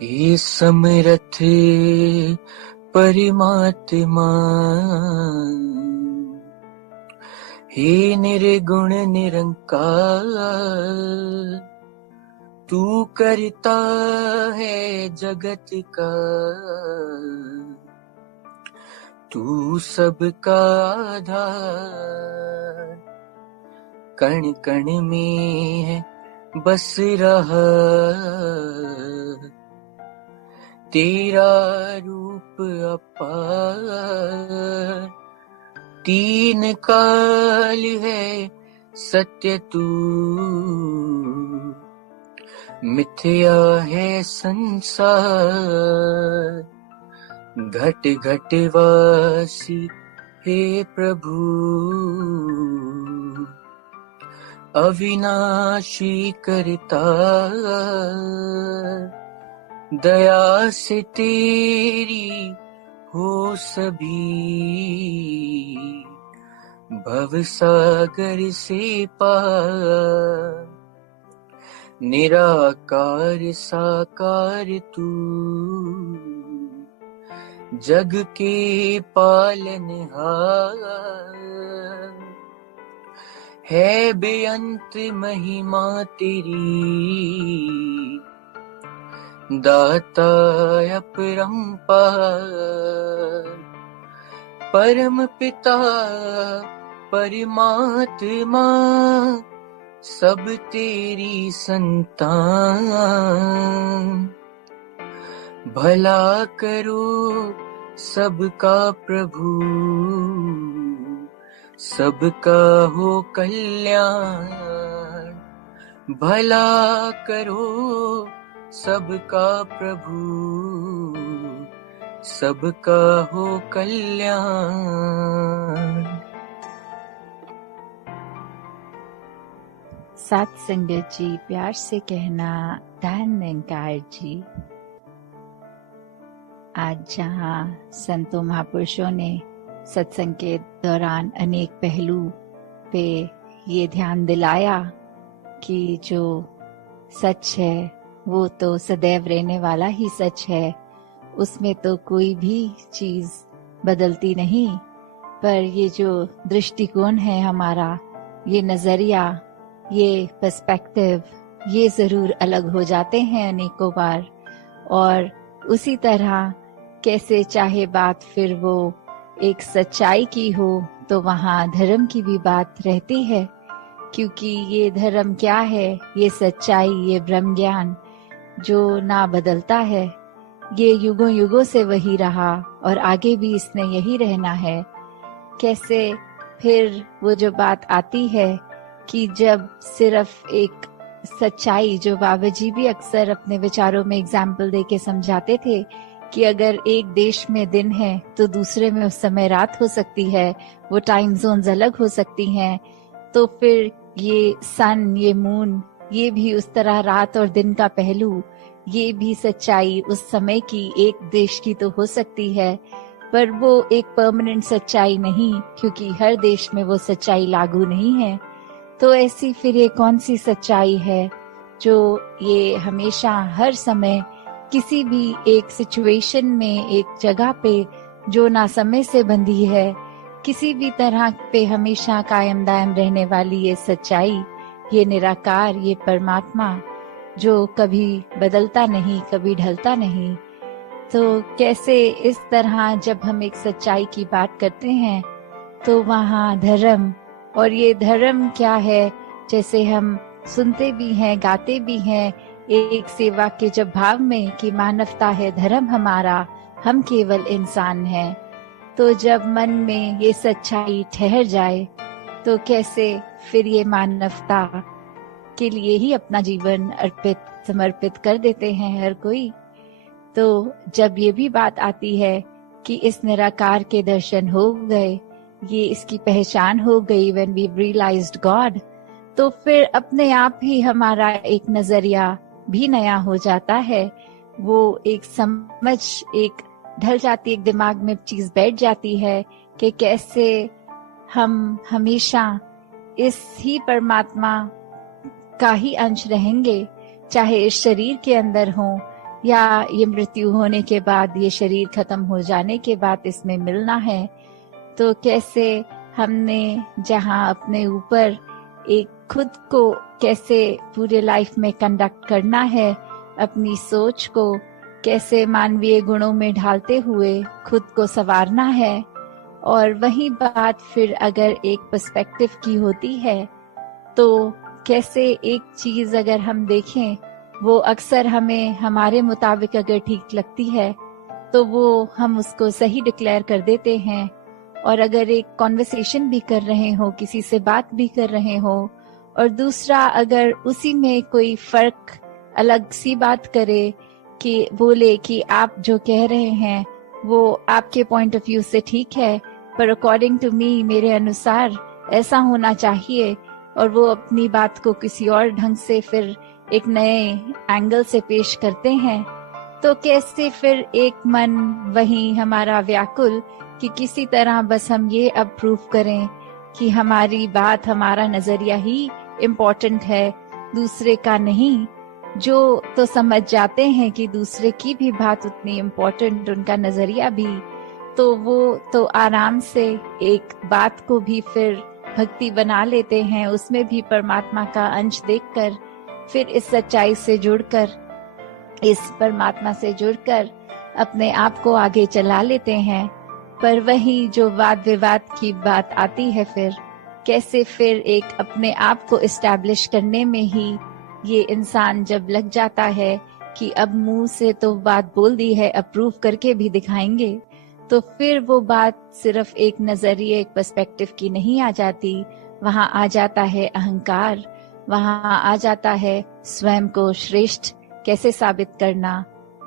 हे समरथ परमात्मा, हे निर्गुण निरंकार, तू करता है जगत का, तू सबका आधार। कण कण में है बस रहा तेरा रूप अपार। तीन काल है सत्य तू, मिथ्या है संसार। घट घट वासी हे प्रभु, अविनाशी करता। दया से तेरी हो सभी, भव सागर से पार। निराकार साकार तू, जग के पालनहार। है बेअंत महिमा तेरी, दाता अपरंपार। परम पिता परमात्मा, सब तेरी संतान। भला करो सबका प्रभु, सबका हो कल्याण। भला करो सबका प्रभु, सबका हो कल्याण। सात संगत जी, प्यार से कहना धन निरंकार जी। आज जहाँ संतों महापुरुषों ने सत्संग के दौरान अनेक पहलू पे ये ध्यान दिलाया कि जो सच है वो तो सदैव रहने वाला ही सच है, उसमें तो कोई भी चीज बदलती नहीं। पर ये जो दृष्टिकोण है हमारा, ये नजरिया, ये पर्सपेक्टिव, ये जरूर अलग हो जाते हैं अनेकों बार। और उसी तरह कैसे चाहे बात फिर वो एक सच्चाई की हो, तो वहाँ धर्म की भी बात रहती है। क्योंकि ये धर्म क्या है, ये सच्चाई, ये ब्रह्म ज्ञान जो ना बदलता है, ये युगों युगों से वही रहा और आगे भी इसने यही रहना है। कैसे फिर वो जो बात आती है कि जब सिर्फ एक सच्चाई, जो बाबा जी भी अक्सर अपने विचारों में एग्जाम्पल देके समझाते थे कि अगर एक देश में दिन है तो दूसरे में उस समय रात हो सकती है, वो टाइम जोन्स अलग हो सकती हैं। तो फिर ये सन, ये मून, ये भी उस तरह रात और दिन का पहलू, ये भी सच्चाई उस समय की एक देश की तो हो सकती है, पर वो एक परमानेंट सच्चाई नहीं, क्योंकि हर देश में वो सच्चाई लागू नहीं है। तो ऐसी फिर ये कौन सी सच्चाई है जो ये हमेशा हर समय किसी भी एक सिचुएशन में, एक जगह पे जो ना समय से बंधी है, किसी भी तरह पे हमेशा कायम दायम रहने वाली ये सच्चाई, ये निराकार, ये परमात्मा जो कभी बदलता नहीं, कभी ढलता नहीं। तो कैसे इस तरह जब हम एक सच्चाई की बात करते हैं तो वहाँ धर्म, और ये धर्म क्या है, जैसे हम सुनते भी हैं, गाते भी हैं एक सेवा के जब भाव में कि मानवता है धर्म हमारा, हम केवल इंसान हैं। तो जब मन में ये सच्चाई ठहर जाए तो कैसे फिर ये मानवता के लिए ही अपना जीवन अर्पित, समर्पित कर देते हैं हर कोई। तो जब ये भी बात आती है कि इस निराकार के दर्शन हो गए, ये इसकी पहचान हो गई, when we realized God, तो फिर अपने आप ही हमारा एक नजरिया भी नया हो जाता है। वो एक समझ एक ढल जाती, एक दिमाग में चीज बैठ जाती है कि कैसे हम हमेशा इस ही परमात्मा का ही अंश रहेंगे, चाहे इस शरीर के अंदर हो या ये मृत्यु होने के बाद, ये शरीर खत्म हो जाने के बाद इसमें मिलना है। तो कैसे हमने जहाँ अपने ऊपर एक खुद को कैसे पूरे लाइफ में कंडक्ट करना है, अपनी सोच को कैसे मानवीय गुणों में ढालते हुए खुद को संवारना है। और वही बात फिर अगर एक पर्सपेक्टिव की होती है तो कैसे एक चीज अगर हम देखें वो अक्सर हमें हमारे मुताबिक अगर ठीक लगती है तो वो हम उसको सही डिक्लेयर कर देते हैं। और अगर एक कॉन्वर्सेशन भी कर रहे हो, किसी से बात भी कर रहे हो, और दूसरा अगर उसी में कोई फर्क अलग सी बात करे कि बोले कि आप जो कह रहे हैं वो आपके पॉइंट ऑफ व्यू से ठीक है, पर अकॉर्डिंग टू मी, मेरे अनुसार ऐसा होना चाहिए, और वो अपनी बात को किसी और ढंग से फिर एक नए एंगल से पेश करते हैं, तो कैसे फिर एक मन वही हमारा व्याकुल कि किसी तरह बस हम ये अब प्रूव करें कि हमारी बात, हमारा नजरिया ही इम्पोर्टेंट है, दूसरे का नहीं। जो तो समझ जाते हैं कि दूसरे की भी बात उतनी इम्पोर्टेंट, उनका नजरिया भी, तो वो तो आराम से एक बात को भी फिर भक्ति बना लेते हैं, उसमें भी परमात्मा का अंश देखकर, फिर इस सच्चाई से जुड़कर, इस परमात्मा से जुड़कर अपने आप को आगे चला लेते हैं। पर वही जो वाद विवाद की बात आती है, फिर कैसे फिर एक अपने आप को इस्टेब्लिश करने में ही ये इंसान जब लग जाता है कि अब मुंह से तो बात बोल दी है, अप्रूव करके भी दिखाएंगे, तो फिर वो बात सिर्फ एक नजरिए, एक पर्सपेक्टिव की नहीं आ जाती, वहां आ जाता है अहंकार, वहां आ जाता है स्वयं को श्रेष्ठ कैसे साबित करना,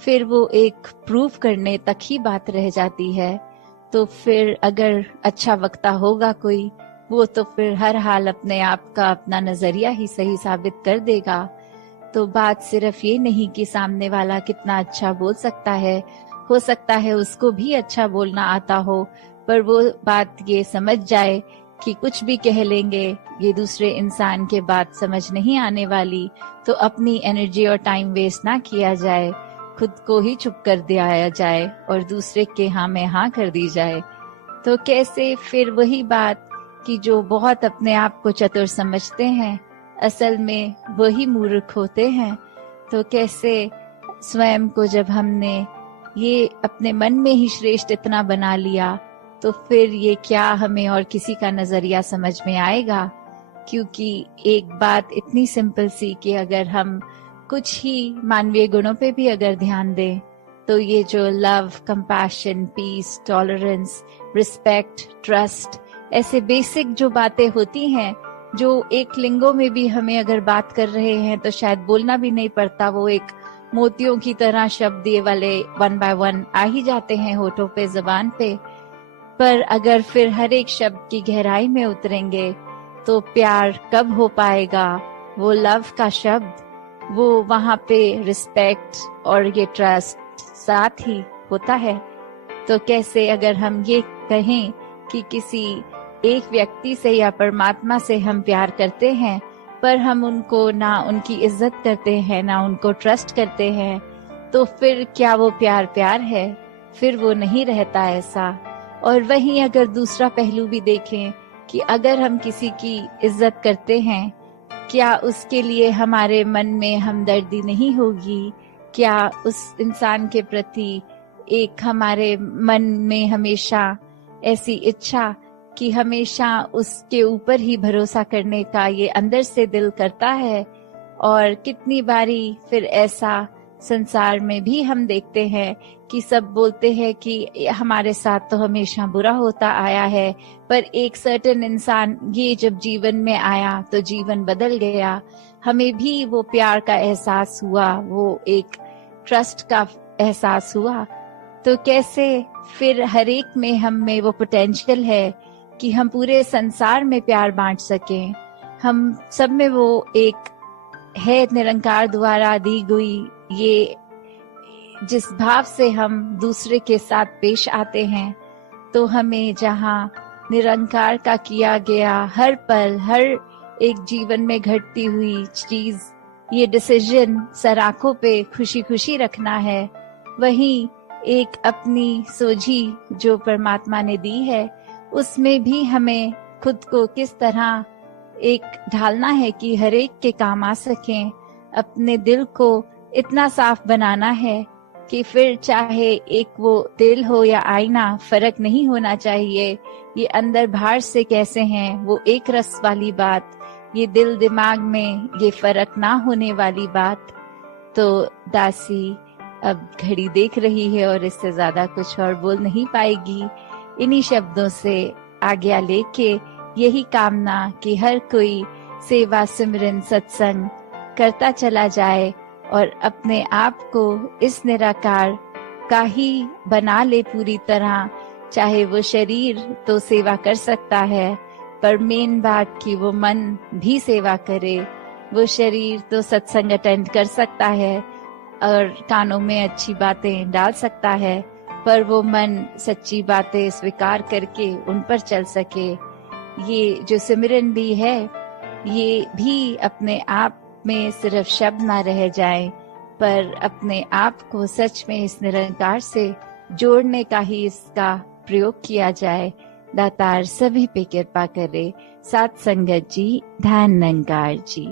फिर वो एक प्रूव करने तक ही बात रह जाती है। तो फिर अगर अच्छा वक्ता होगा कोई, वो तो फिर हर हाल अपने आप का अपना नजरिया ही सही साबित कर देगा। तो बात सिर्फ ये नहीं कि सामने वाला कितना अच्छा बोल सकता है, हो सकता है उसको भी अच्छा बोलना आता हो, पर वो बात ये समझ जाए कि कुछ भी कह लेंगे, ये दूसरे इंसान के बात समझ नहीं आने वाली, तो अपनी एनर्जी और टाइम वेस्ट ना किया जाए, खुद को ही चुप कर दिया जाए और दूसरे के हाँ में हाँ कर दी जाए। तो कैसे फिर वही बात कि जो बहुत अपने आप को चतुर समझते हैं, असल में वही मूर्ख होते हैं। तो कैसे स्वयं को जब हमने ये अपने मन में ही श्रेष्ठ इतना बना लिया, तो फिर ये क्या हमें और किसी का नजरिया समझ में आएगा। क्योंकि एक बात इतनी सिंपल सी कि अगर हम कुछ ही मानवीय गुणों पे भी अगर ध्यान दें, तो ये जो love, compassion, peace, tolerance, respect, trust, ऐसे बेसिक जो बातें होती हैं, जो एक लिंगों में भी हमें अगर बात कर रहे हैं तो शायद बोलना भी नहीं पड़ता, वो एक मोतियों की तरह शब्द ये वाले वन बाय वन आ ही जाते हैं होठों पे, जबान पे। पर अगर फिर हर एक शब्द की गहराई में उतरेंगे तो प्यार कब हो पाएगा, वो लव का शब्द, वो वहां पे रिस्पेक्ट और ये ट्रस्ट साथ ही होता है। तो कैसे अगर हम ये कहें कि किसी एक व्यक्ति से या परमात्मा से हम प्यार करते हैं, पर हम उनको ना उनकी इज्जत करते हैं, ना उनको ट्रस्ट करते हैं, तो फिर क्या वो प्यार प्यार है? फिर वो नहीं रहता ऐसा। और वहीं अगर दूसरा पहलू भी देखें कि अगर हम किसी की इज्जत करते हैं, क्या उसके लिए हमारे मन में हमदर्दी नहीं होगी? क्या उस इंसान के प्रति एक हमारे मन में हमेशा ऐसी इच्छा कि हमेशा उसके ऊपर ही भरोसा करने का ये अंदर से दिल करता है? और कितनी बारी फिर ऐसा संसार में भी हम देखते हैं कि सब बोलते हैं कि हमारे साथ तो हमेशा बुरा होता आया है, पर एक सर्टेन इंसान ये जब जीवन में आया तो जीवन बदल गया, हमें भी वो प्यार का एहसास हुआ, वो एक ट्रस्ट का एहसास हुआ। तो कैसे फिर हर एक में हम में वो पोटेंशियल है कि हम पूरे संसार में प्यार बांट सकें। हम सब में वो एक है निरंकार द्वारा दी गई ये जिस भाव से हम दूसरे के साथ पेश आते हैं, तो हमें जहाँ निरंकार का किया गया हर पल, हर एक जीवन में घटती हुई चीज ये डिसीजन सर आंखों पे खुशी खुशी रखना है, वहीं एक अपनी सोझी जो परमात्मा ने दी है उसमें भी हमें खुद को किस तरह एक ढालना है कि हर एक के काम आ सकें। अपने दिल को इतना साफ बनाना है कि फिर चाहे एक वो दिल हो या आईना, फर्क नहीं होना चाहिए ये अंदर बाहर से कैसे हैं, वो एक रस वाली बात, ये दिल दिमाग में ये फर्क ना होने वाली बात। तो दासी अब घड़ी देख रही है और इससे ज्यादा कुछ और बोल नहीं पाएगी। इन्हीं शब्दों से आज्ञा लेके यही कामना कि हर कोई सेवा सिमरन सत्संग करता चला जाए और अपने आप को इस निराकार का ही बना ले पूरी तरह। चाहे वो शरीर तो सेवा कर सकता है, पर मेन बात कि वो मन भी सेवा करे। वो शरीर तो सत्संग अटेंड कर सकता है और कानों में अच्छी बातें डाल सकता है, पर वो मन सच्ची बातें स्वीकार करके उन पर चल सके। ये जो सिमरन भी है ये भी अपने आप में सिर्फ शब्द ना रह जाए, पर अपने आप को सच में इस निरंकार से जोड़ने का ही इसका प्रयोग किया जाए। दातार सभी पे कृपा करे। साथ संगत जी, ध्यान निरंकार जी।